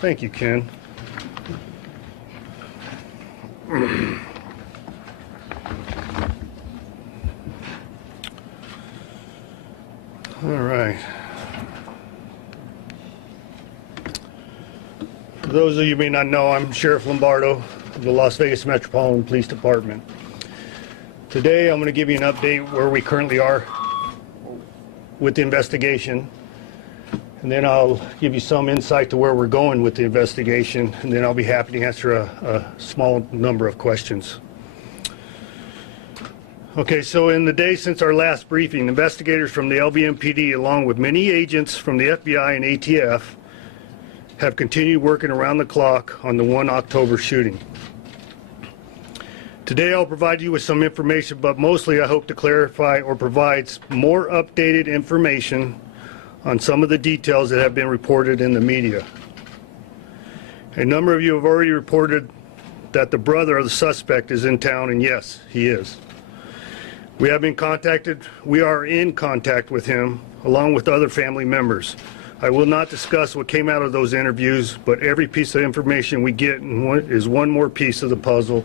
Thank you, Ken. All right. For those of you who may not know, I'm Sheriff Lombardo of the Las Vegas Metropolitan Police Department. Today I'm going to give you an update where we currently are with the investigation, and then I'll give you some insight to where we're going with the investigation, and then I'll be happy to answer a small number of questions. Okay, so in the days since our last briefing, investigators from the LVMPD, along with many agents from the FBI and ATF, have continued working around the clock on the 1 October shooting. Today I'll provide you with some information, but mostly I hope to clarify or provide more updated information on some of the details that have been reported in the media. A number of you have already reported that the brother of the suspect is in town, and yes, he is. We are in contact with him, along with other family members. I will not discuss what came out of those interviews, but every piece of information we get is one more piece of the puzzle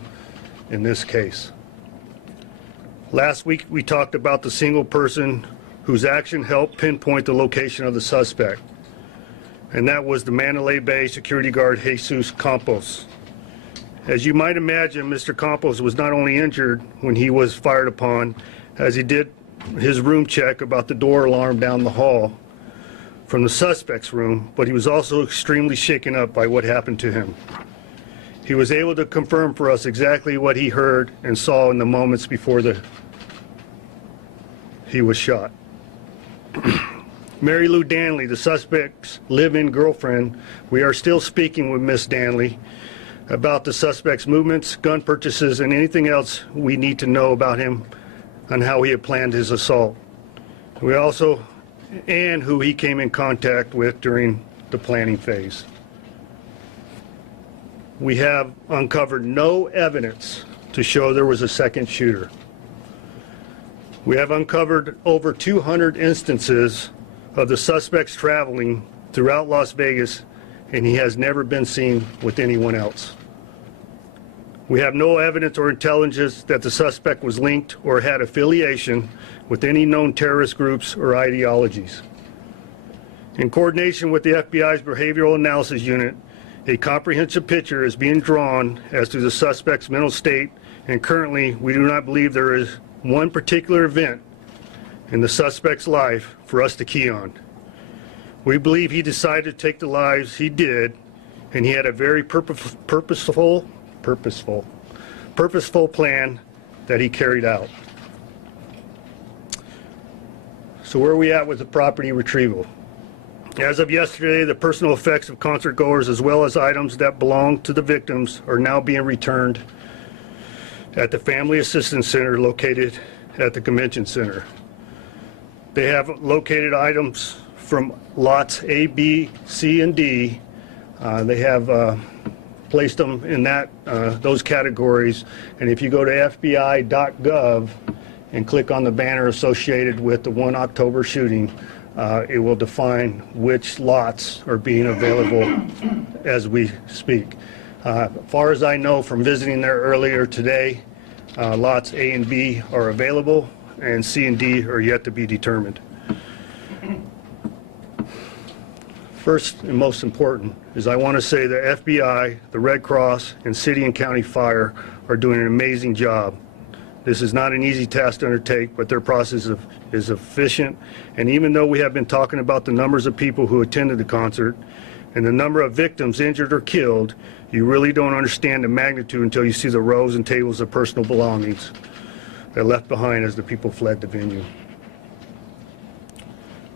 in this case. Last week we talked about the single person whose action helped pinpoint the location of the suspect, and that was the Mandalay Bay security guard Hey-Zeus Campos. As you might imagine, Mr. Campos was not only injured when he was fired upon, as he did his room check about the door alarm down the hall from the suspect's room, but he was also extremely shaken up by what happened to him. He was able to confirm for us exactly what he heard and saw in the moments before he was shot. Mary Lou Danley, the suspect's live-in girlfriend, we are still speaking with Miss Danley about the suspect's movements, gun purchases, and anything else we need to know about him and how he had planned his assault. And who he came in contact with during the planning phase. We have uncovered no evidence to show there was a second shooter. We have uncovered over 200 instances of the suspects traveling throughout Las Vegas, and he has never been seen with anyone else. We have no evidence or intelligence that the suspect was linked or had affiliation with any known terrorist groups or ideologies. In coordination with the FBI's Behavioral Analysis Unit, a comprehensive picture is being drawn as to the suspect's mental state, and currently we do not believe there is one particular event in the suspect's life for us to key on. We believe he decided to take the lives he did, and he had a very purposeful plan that he carried out. So where are we at with the property retrieval? As of yesterday, the personal effects of concert goers as well as items that belong to the victims are now being returned at the Family Assistance Center located at the Convention Center. They have located items from lots A, B, C, and D. They have placed them in those categories, and if you go to FBI.gov and click on the banner associated with the 1 October shooting, it will define which lots are being available as we speak. As far as I know from visiting there earlier today, lots A and B are available, and C and D are yet to be determined. First and most important is I want to say the FBI, the Red Cross, and City and County Fire are doing an amazing job. This is not an easy task to undertake, but their process is efficient. And even though we have been talking about the numbers of people who attended the concert and the number of victims injured or killed, you really don't understand the magnitude until you see the rows and tables of personal belongings that left behind as the people fled the venue.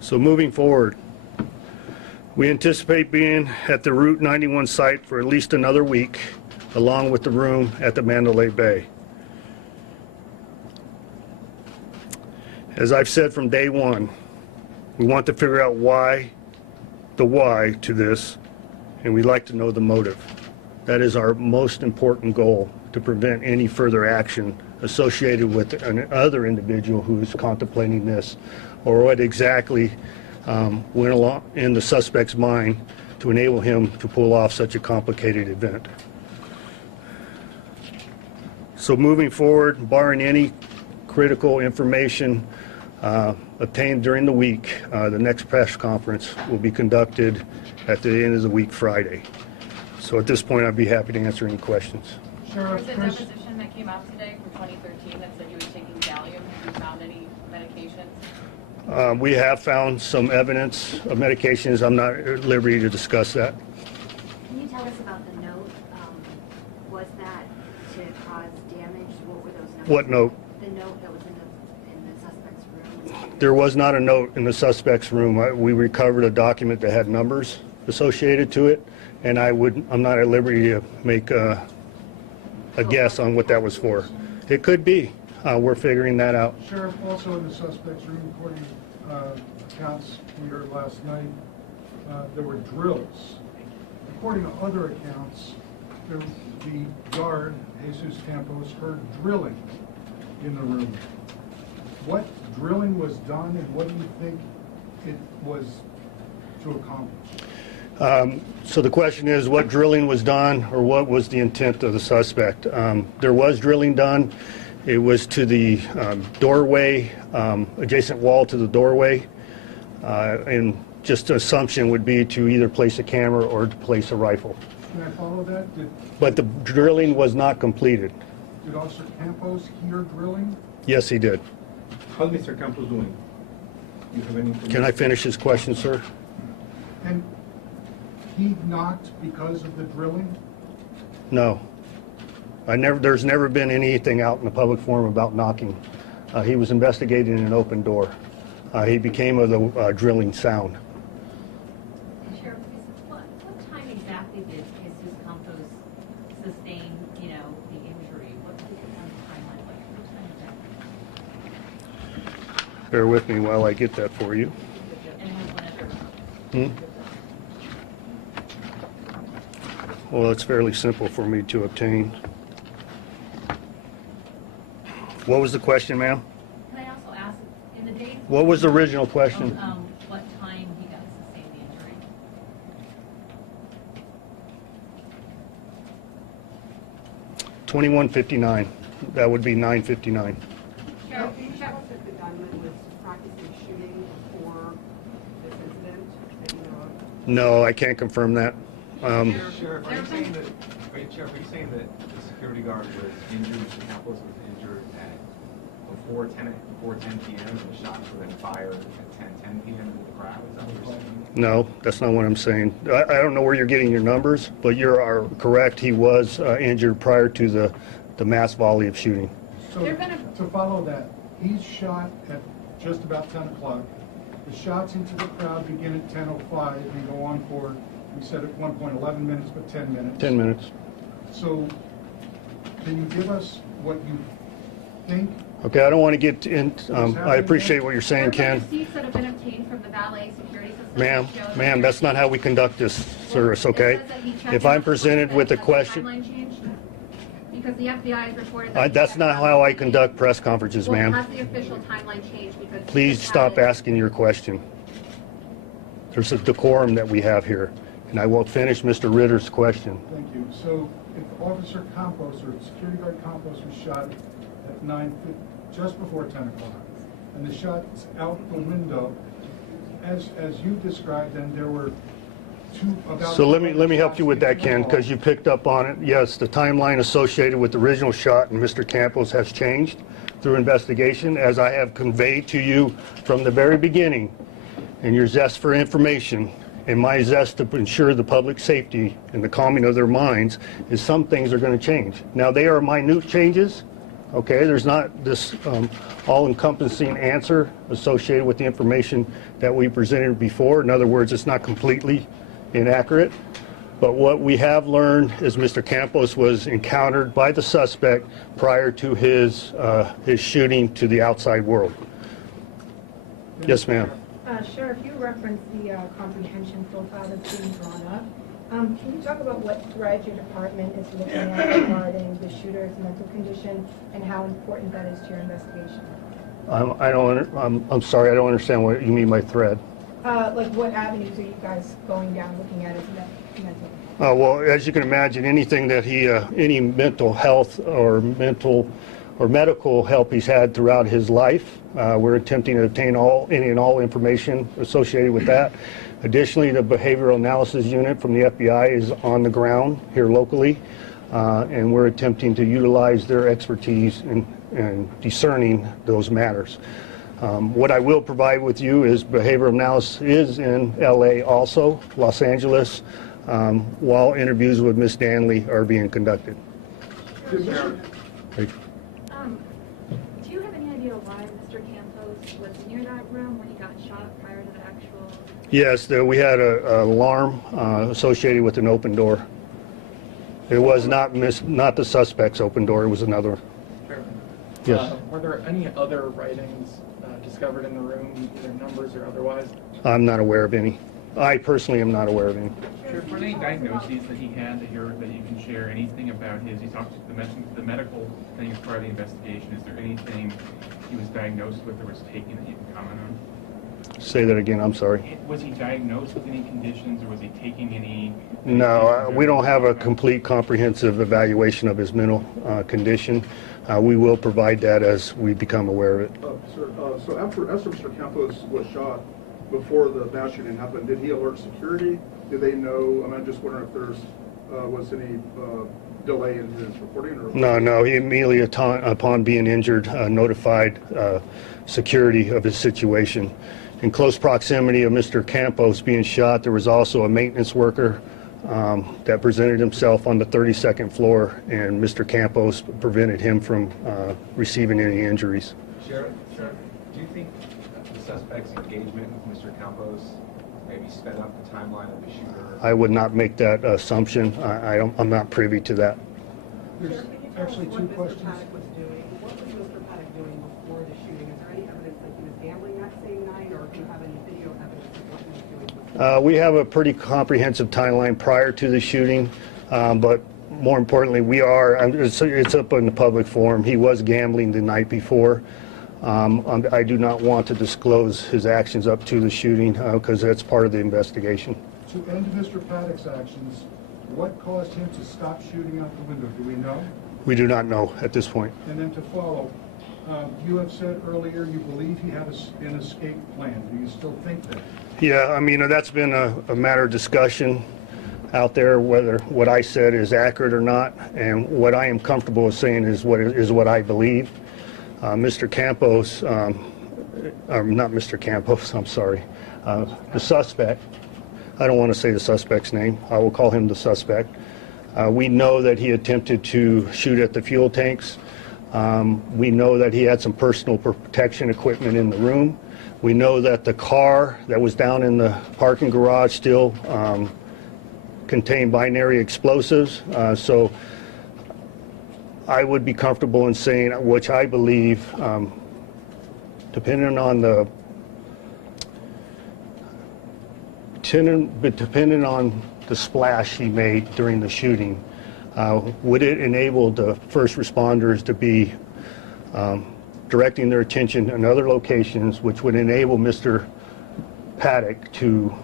So moving forward, we anticipate being at the Route 91 site for at least another week, along with the room at the Mandalay Bay. As I've said from day one, we want to figure out the why to this, and we'd like to know the motive. That is our most important goal, to prevent any further action associated with another individual who is contemplating this, or what exactly went along in the suspect's mind to enable him to pull off such a complicated event. So moving forward, barring any critical information obtained during the week, the next press conference will be conducted at the end of the week, Friday. So at this point, I'd be happy to answer any questions. There was a deposition that came out today from 2013 that said you were taking Valium. Have you found any medications? We have found some evidence of medications. I'm not at liberty to discuss that. Can you tell us about the note? Was that to cause damage? What were those notes? What note? The note that was in the suspect's room. There was not a note in the suspect's room. We recovered a document that had numbers associated to it, and I'm not at liberty to make a guess on what that was for. It could be. We're figuring that out. Sheriff, also in the suspect's room, according accounts we heard last night, there were drills. According to other accounts, the guard, Jesus Campos, heard drilling in the room. What drilling was done, and what do you think it was to accomplish? So the question is, what drilling was done, or what was the intent of the suspect? There was drilling done. It was to the doorway, adjacent wall to the doorway, and just an assumption would be to either place a camera or to place a rifle. Can I follow that? But the drilling was not completed. Did Officer Campos hear drilling? Yes, he did. How's Mr. Campos doing? Do you have any information? Can I finish his question, sir? And he knocked because of the drilling? No. There's never been anything out in the public forum about knocking. He was investigating an open door. He became of the drilling sound. Sheriff, what time exactly did Jesus Campos sustain, the injury? What was the timeline like? What time exactly? Bear with me while I get that for you. And Well, it's fairly simple for me to obtain. What was the question, ma'am? Can I also ask, in the days... What was the original question? What time he got to sustain the injury? 21:59. That would be 9:59. Sheriff, can you tell us if the gunman was practicing shooting before this incident that you know of? No, I can't confirm that. Sheriff, are you saying that the security guard was injured, Mr. Campos was injured before 10 p.m. and the shots were then fired at 10 p.m. into the crowd? Is that what you're saying? No, that's not what I'm saying. I don't know where you're getting your numbers, but you are correct. He was injured prior to the mass volley of shooting. So to follow that, he's shot at just about 10 o'clock. The shots into the crowd begin at 10:05 and go on for, we said at one point 11 minutes, but 10 minutes. 10 minutes. So can you give us what you think? Okay, I don't want to get in. I appreciate what you're saying, Ken. Receipts that have been obtained from the valet security system. Ma'am, that's not how we conduct this service, okay? If I'm presented with a question, Because the FBI has reported that... that's not how I conduct press conferences, Well, ma'am. has the official timeline changed? Because... Please stop asking your question. There's a decorum that we have here, and I will finish Mr. Ritter's question. Thank you. So if Officer Campos or security guard Campos was shot at 9, just before 10 o'clock, and the shot's out the window, as you described, and there were So let me help you with that, Ken, because you picked up on it. Yes, the timeline associated with the original shot and Mr. Campos has changed through investigation, as I have conveyed to you from the very beginning. And your zest for information and my zest to ensure the public safety and the calming of their minds is some things are going to change. Now, they are minute changes. Okay, there's not this all-encompassing answer associated with the information that we presented before. In other words, it's not completely inaccurate. But what we have learned is Mr. Campos was encountered by the suspect prior to his shooting to the outside world. Yes, ma'am. Sheriff, you referenced the comprehension profile that's being drawn up. Can you talk about what threads your department is looking at regarding the shooter's mental condition and how important that is to your investigation? I'm sorry, I don't understand what you mean by thread. Like what avenues are you guys going down looking at his Well, as you can imagine, anything that any mental health or medical help he's had throughout his life, we're attempting to obtain any and all information associated with that. Additionally, the behavioral analysis unit from the FBI is on the ground here locally, and we're attempting to utilize their expertise in discerning those matters. What I will provide with you is behavioral analysis is in LA also, Los Angeles, while interviews with Ms. Danley are being conducted. Do you have any idea why Mr. Campos was near that room when he got shot prior to the actual? Yes, we had an alarm associated with an open door. It was not the suspect's open door, it was another. Yes. Were there any other writings discovered in the room, either numbers or otherwise? I'm not aware of any. I personally am not aware of any. Sheriff, were there any diagnoses that he had that you can share? Anything about his? You talked the medical thing as part of the investigation. Is there anything he was diagnosed with or was taking that you can comment on? Say that again, I'm sorry. Was he diagnosed with any conditions or was he taking any? No, we don't have a complete comprehensive evaluation of his mental condition. We will provide that as we become aware of it. Sir, so after Mr. Campos was shot, before the mass shooting happened, did he alert security? Did they know? I'm just wondering if there's was any delay in his reporting? Or No. He immediately, upon being injured, notified security of his situation. In close proximity of Mr. Campos being shot, there was also a maintenance worker that presented himself on the 32nd floor, and Mr. Campos prevented him from receiving any injuries. Sheriff, do you think the suspect's engagement with Mr. Campos maybe sped up the timeline of the shooter? I would not make that assumption. I'm not privy to that. There's actually two questions. What was Mr. Paddock doing before the shooting? Is there any evidence that he was gambling that same night, or do you have any video evidence of what he was doing before? We have a pretty comprehensive timeline prior to the shooting, but more importantly, it's up in the public forum. He was gambling the night before. I do not want to disclose his actions up to the shooting because that's part of the investigation. To end Mr. Paddock's actions, what caused him to stop shooting out the window? Do we know? We do not know at this point. And then to follow, you have said earlier you believe he had an escape plan. Do you still think that? Yeah, I mean, that's been a matter of discussion out there, whether what I said is accurate or not, and what I am comfortable with saying is what I believe. Mr. Campos, not Mr. Campos, I'm sorry, the suspect, I don't want to say the suspect's name, I will call him the suspect. We know that he attempted to shoot at the fuel tanks. We know that he had some personal protection equipment in the room. We know that the car that was down in the parking garage still contained binary explosives. So I would be comfortable in saying, which I believe, depending on the splash he made during the shooting, would it enable the first responders to be directing their attention in other locations, which would enable Mr. Paddock to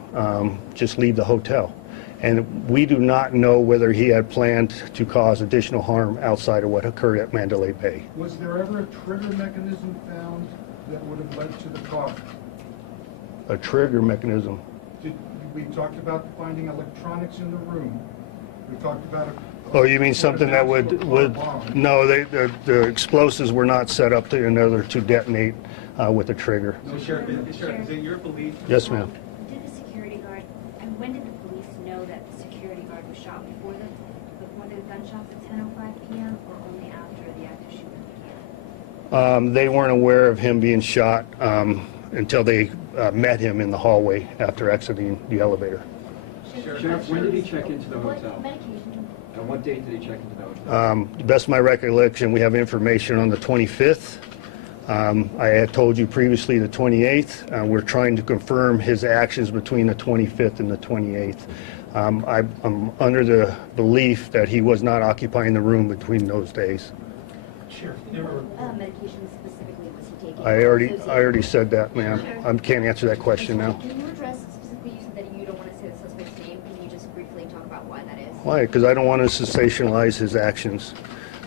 just leave the hotel. And we do not know whether he had planned to cause additional harm outside of what occurred at Mandalay Bay. Was there ever a trigger mechanism found that would have led to the car? A trigger mechanism? We talked about finding electronics in the room. We talked about Oh, you mean something that would no, the explosives were not set up in order to detonate with a trigger. So, Sheriff, is it your belief? Yes, ma'am. Did the security guard, and when did the police know that the security guard was shot? Before the gunshots at 10:05 p.m. or only after the active shooting began? They weren't aware of him being shot until they met him in the hallway after exiting the elevator. Sheriff, when did he check into the What hotel? medication? And what date did he check into the hotel? Best of my recollection, we have information on the 25th. I had told you previously the 28th. We're trying to confirm his actions between the 25th and the 28th. I'm under the belief that he was not occupying the room between those days. Sheriff, What medication specifically was he taking? I already said that, ma'am. I can't answer that question now. Can you address specifically, you said that you don't want to say the suspect's name, can you just briefly talk about why that is? Why? Because I don't want to sensationalize his actions.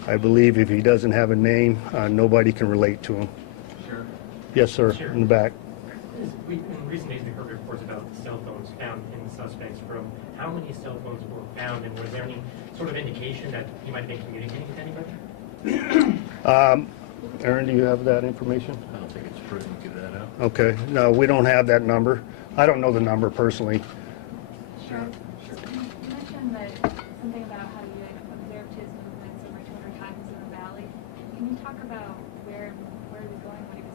I believe if he doesn't have a name, nobody can relate to him. Sure. Yes, sir, Sure. in the back. In recent days, we heard reports about cell phones found in the suspect's room. How many cell phones were found, and was there any sort of indication that he might have been communicating with anybody? Aaron, do you have that information? I don't think it's prudent to give that out. Okay, no, we don't have that number. I don't know the number personally. Sure. You mentioned that something about how you had observed his movements over 200 times in the valley. Can you talk about where he was going, what he was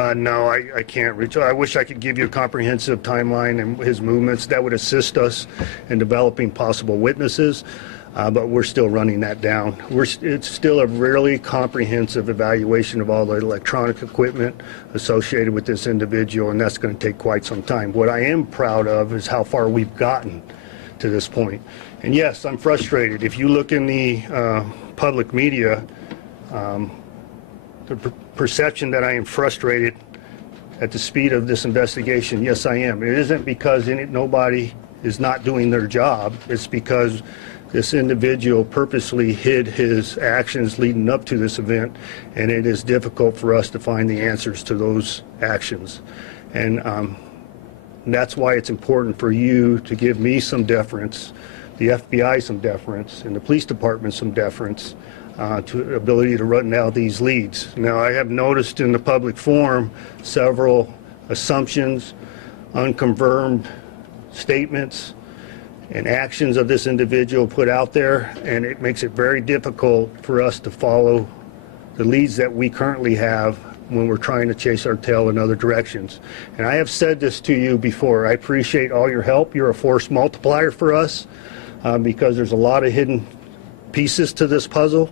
doing? No, I can't reach. I wish I could give you a comprehensive timeline and his movements. That would assist us in developing possible witnesses, but we're still running that down. It's still a really comprehensive evaluation of all the electronic equipment associated with this individual, and that's going to take quite some time. What I am proud of is how far we've gotten to this point. And yes, I'm frustrated. If you look in the public media, the perception that I am frustrated at the speed of this investigation, yes, I am. It isn't because nobody is not doing their job. It's because this individual purposely hid his actions leading up to this event, and it is difficult for us to find the answers to those actions. And that's why it's important for you to give me some deference, the FBI some deference, and the police department some deference to ability to run out these leads. Now, I have noticed in the public forum several assumptions, unconfirmed statements, and actions of this individual put out there, and it makes it very difficult for us to follow the leads that we currently have when we're trying to chase our tail in other directions. And I have said this to you before. I appreciate all your help. You're a force multiplier for us because there's a lot of hidden pieces to this puzzle,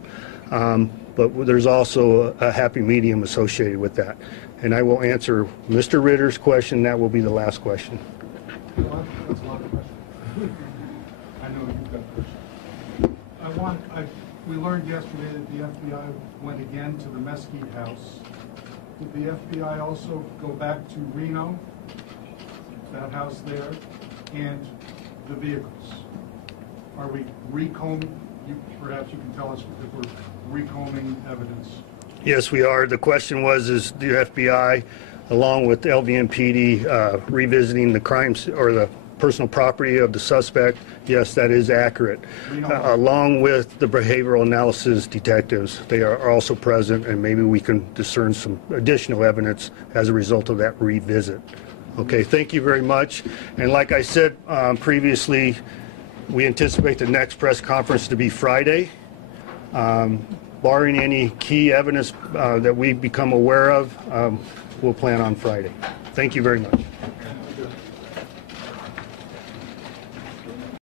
but there's also a happy medium associated with that. And I will answer Mr. Ritter's question. That will be the last question. That's a lot of questions. I know you've got questions. We learned yesterday that the FBI went again to the Mesquite house. Did the FBI also go back to Reno, that house there, and the vehicles? Are we recombing? Perhaps you can tell us if we're recombing evidence. Yes, we are. The question was, is the FBI, along with LVMPD, revisiting the crimes or the personal property of the suspect? Yes, that is accurate. Along with the behavioral analysis detectives, they are also present, and maybe we can discern some additional evidence as a result of that revisit. Okay, thank you very much. And like I said previously, we anticipate the next press conference to be Friday. Barring any key evidence that we become aware of, we'll plan on Friday. Thank you very much.